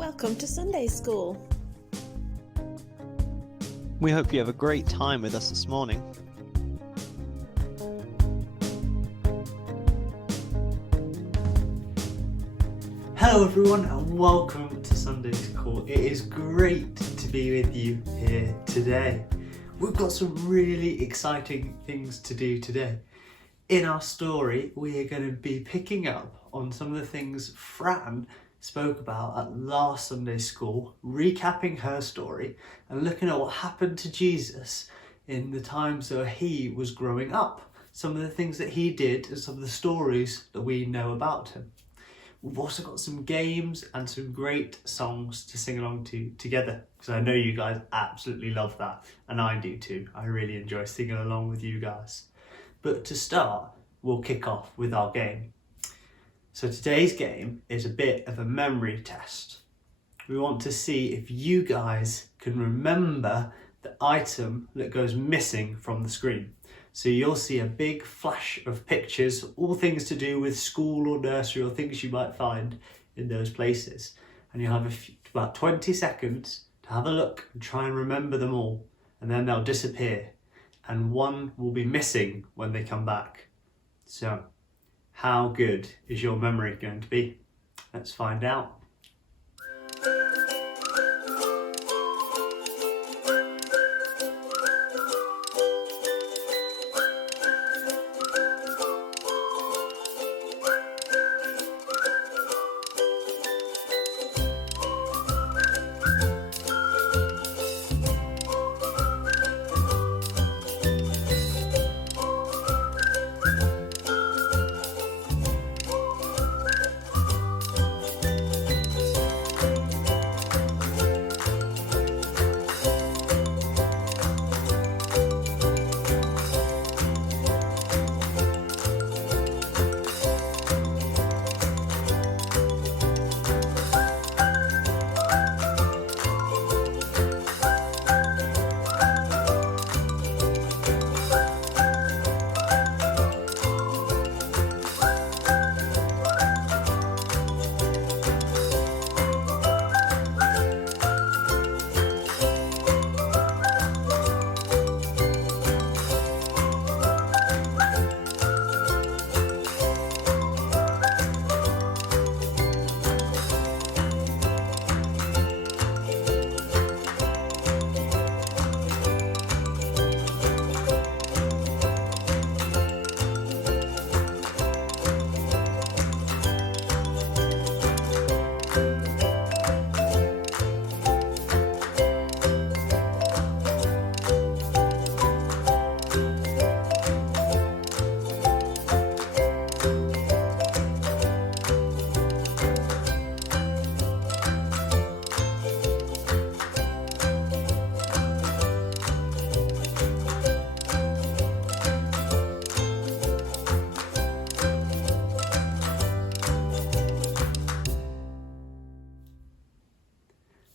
Welcome to Sunday School. We hope you have a great time with us this morning. Hello everyone and welcome to Sunday School. It is great to be with you here today. We've got some really exciting things to do today. In our story, we are going to be picking up on some of the things Fran spoke about at last Sunday School, recapping her story and looking at what happened to Jesus in the times that he was growing up, some of the things that he did and some of the stories that we know about him. We've also got some games and some great songs to sing along to together, because I know you guys absolutely love that, and I do too. I really enjoy singing along with you guys. But to start, we'll kick off with our game. So today's game is a bit of a memory test. We want to see if you guys can remember the item that goes missing from the screen. So you'll see a big flash of pictures, all things to do with school or nursery or things you might find in those places. And you'll have about 20 seconds to have a look and try and remember them all. And then they'll disappear. And one will be missing when they come back. So, how good is your memory going to be? Let's find out.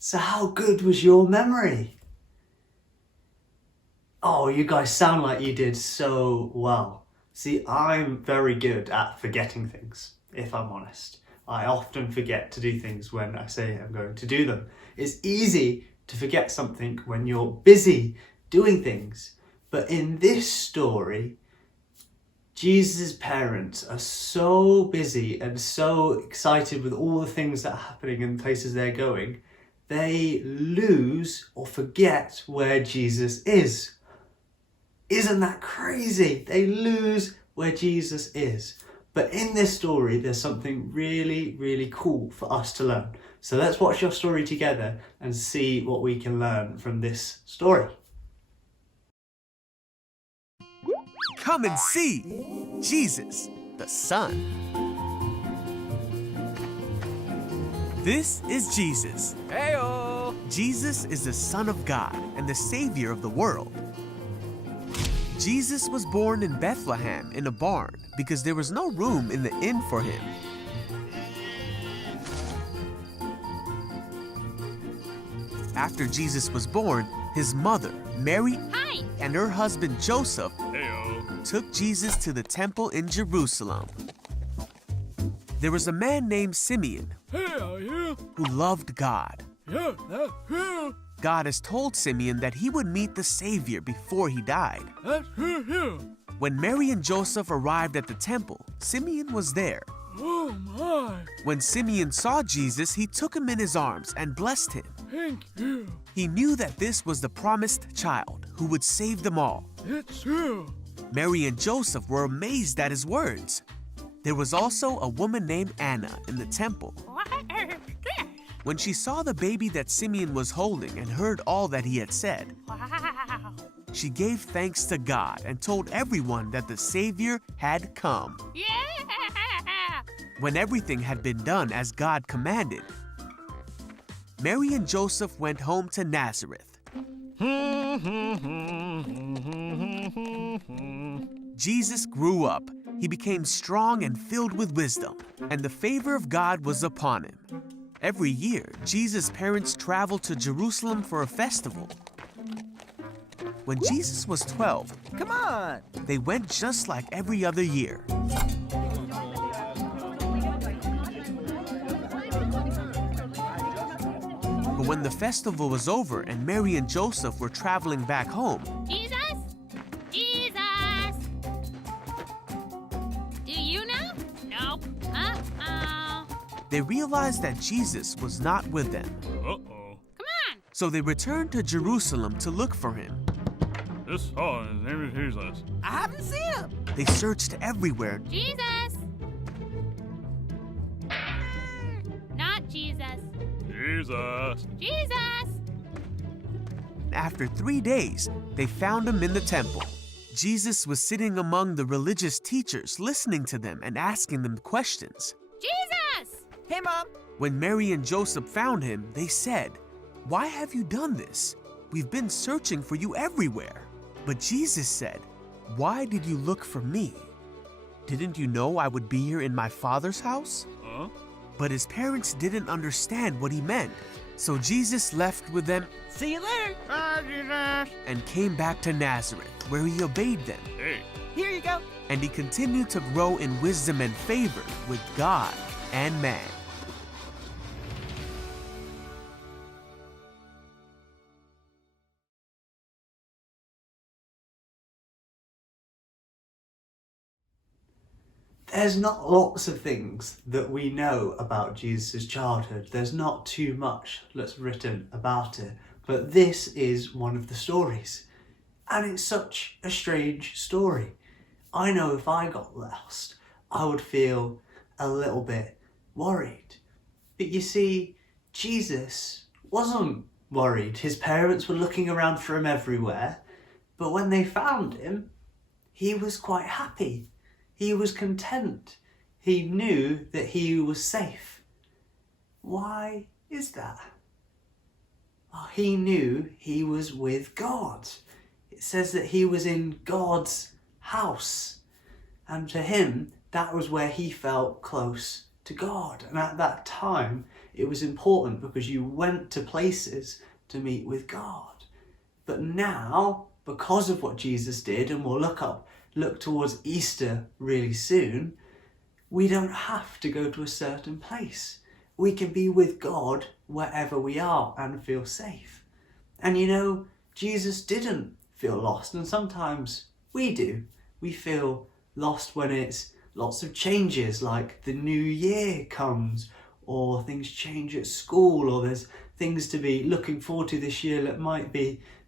So how good was your memory? Oh, you guys sound like you did so well. See, I'm very good at forgetting things, if I'm honest. I often forget to do things when I say I'm going to do them. It's easy to forget something when you're busy doing things. But in this story, Jesus' parents are so busy and so excited with all the things that are happening and places they're going, they lose or forget where Jesus is. Isn't that crazy? They lose where Jesus is. But in this story, there's something really, really cool for us to learn. So let's watch your story together and see what we can learn from this story. Come and see Jesus, the Son. This is Jesus. Heyo! Jesus is the Son of God and the Savior of the world. Jesus was born in Bethlehem in a barn because there was no room in the inn for him. After Jesus was born, his mother, Mary, and her husband, Joseph, took Jesus to the temple in Jerusalem. There was a man named Simeon who loved God. God has told Simeon that he would meet the Savior before he died. When Mary and Joseph arrived at the temple, Simeon was there. Oh my! When Simeon saw Jesus, he took him in his arms and blessed him. Thank you. He knew that this was the promised child who would save them all. It's true. Mary and Joseph were amazed at his words. There was also a woman named Anna in the temple. When she saw the baby that Simeon was holding and heard all that he had said, she gave thanks to God and told everyone that the Savior had come. When everything had been done as God commanded, Mary and Joseph went home to Nazareth. Jesus grew up. He became strong and filled with wisdom, and the favor of God was upon him. Every year, Jesus' parents traveled to Jerusalem for a festival. When Jesus was 12, Come on! they went just like every other year. But when the festival was over and Mary and Joseph were traveling back home, Jesus? Jesus! Do you know? Nope. they realized that Jesus was not with them. Uh-oh. Come on! So they returned to Jerusalem to look for him. His name is Jesus. I haven't seen him! They searched everywhere. Jesus! Not Jesus. Jesus. Jesus! After 3 days, they found him in the temple. Jesus was sitting among the religious teachers, listening to them and asking them questions. Jesus! Hey, Mom! When Mary and Joseph found him, they said, "Why have you done this? We've been searching for you everywhere." But Jesus said, "Why did you look for me? Didn't you know I would be here in my Father's house?" Huh? But his parents didn't understand what he meant. So Jesus left with them See you later! Bye, Jesus. and came back to Nazareth, where he obeyed them. Hey. Here you go. And he continued to grow in wisdom and favor with God and man. There's not lots of things that we know about Jesus' childhood. There's not too much that's written about it. But this is one of the stories. And it's such a strange story. I know if I got lost, I would feel a little bit worried. But you see, Jesus wasn't worried. His parents were looking around for him everywhere. But when they found him, he was quite happy. He was content. He knew that he was safe. Why is that? Well, he knew he was with God. It says that he was in God's house. And to him, that was where he felt close to God. And at that time, it was important because you went to places to meet with God. But now, because of what Jesus did, and we'll look towards Easter really soon, we don't have to go to a certain place. We can be with God wherever we are and feel safe. And you know, Jesus didn't feel lost, and sometimes we do. We feel lost when it's lots of changes, like the new year comes, or things change at school, or there's things to be looking forward to this year that might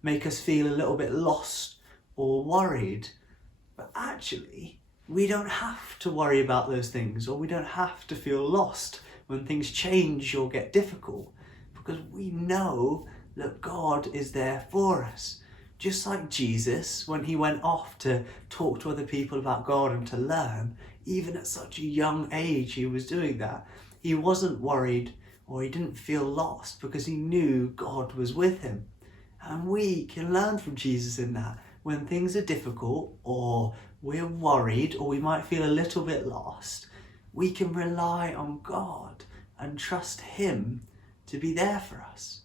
make us feel a little bit lost or worried. But actually, we don't have to worry about those things, or we don't have to feel lost when things change or get difficult, because we know that God is there for us. Just like Jesus, when he went off to talk to other people about God and to learn, even at such a young age he was doing that. He wasn't worried or he didn't feel lost because he knew God was with him. And we can learn from Jesus in that. When things are difficult or we're worried or we might feel a little bit lost, we can rely on God and trust him to be there for us.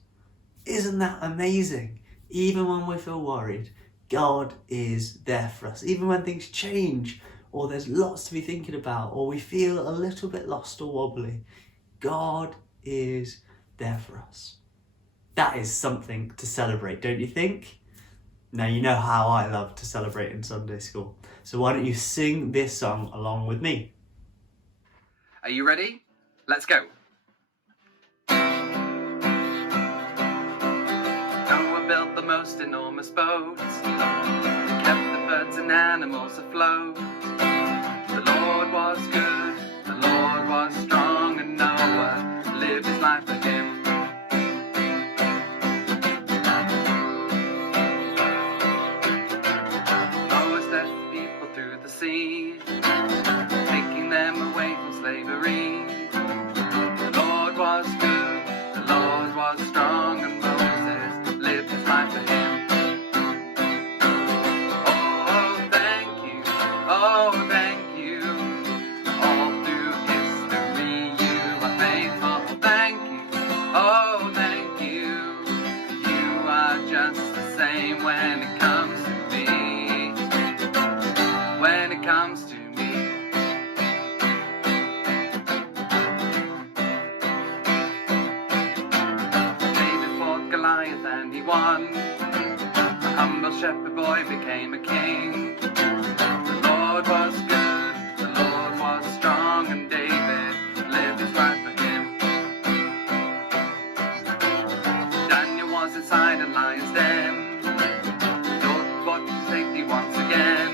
Isn't that amazing? Even when we feel worried, God is there for us. Even when things change or there's lots to be thinking about, or we feel a little bit lost or wobbly, God is there for us. That is something to celebrate, don't you think? Now you know how I love to celebrate in Sunday school, so why don't you sing this song along with me? Are you ready? Let's go. Noah built the most enormous boat, kept the birds and animals afloat. The Lord was good, the Lord was strong, and Noah lived his life for him. Noah set the people through the sea, taking them away from slavery. The Lord was good, the Lord was strong, and Moses lived his life for him. Oh, thank you, oh, thank you. All through history you are faithful. Thank you, oh, thank you. You are just the same when it comes to me. When it comes to me. David fought Goliath and he won. A humble shepherd boy became a king. The Lord was good, the Lord was strong, and David lived his life for him. Daniel was inside a lion's den, Lord fought for safety once again.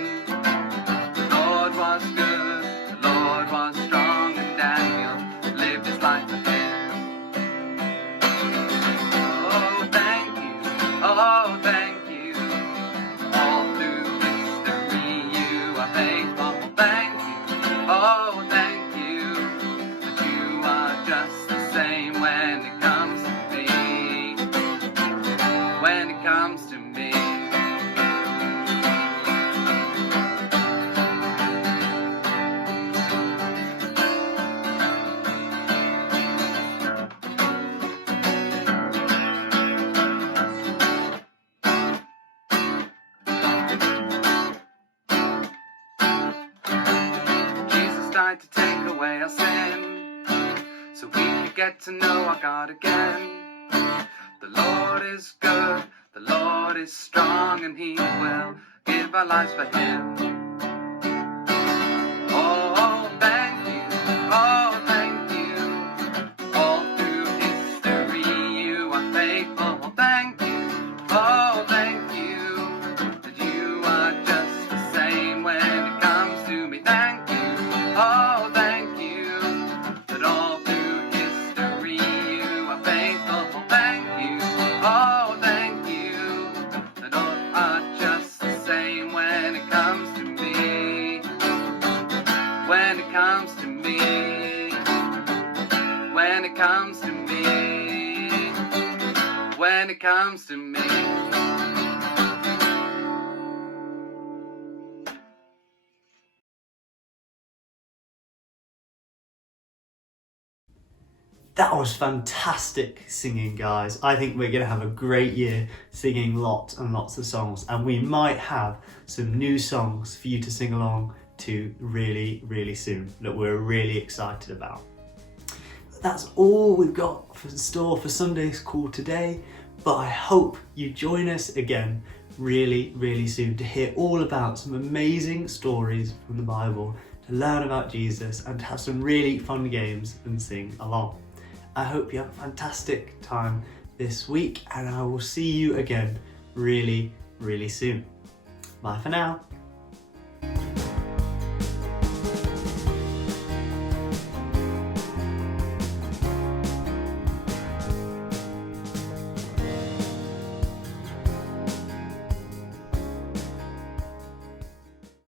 The Lord was good, the Lord was strong, and Daniel lived his life for him. Oh, thank you, oh, thank you. All through history you are faithful. Thank you, oh, thank you. But you are just the same when it comes to me. When it comes to me. Jesus died to take away our sin, so we could get to know our God again. The Lord is good, the Lord is strong, and He will give our lives for Him. Oh, thank you, oh, thank you. All through history you are faithful. Thank you, oh, thank you. That you are just the same when it comes to me. Thank you, oh, thank you. That all through history you are faithful. Thank you, oh, thank you. That all are just the same when it comes to me. When it comes to me. When it comes to me. When it comes to me. That was fantastic singing, guys. I think we're going to have a great year singing lots and lots of songs, and we might have some new songs for you to sing along to really, really soon that we're really excited about. That's all we've got in store for Sunday School today, but I hope you join us again really, really soon to hear all about some amazing stories from the Bible, to learn about Jesus, and to have some really fun games and sing along. I hope you have a fantastic time this week, and I will see you again really, really soon. Bye for now.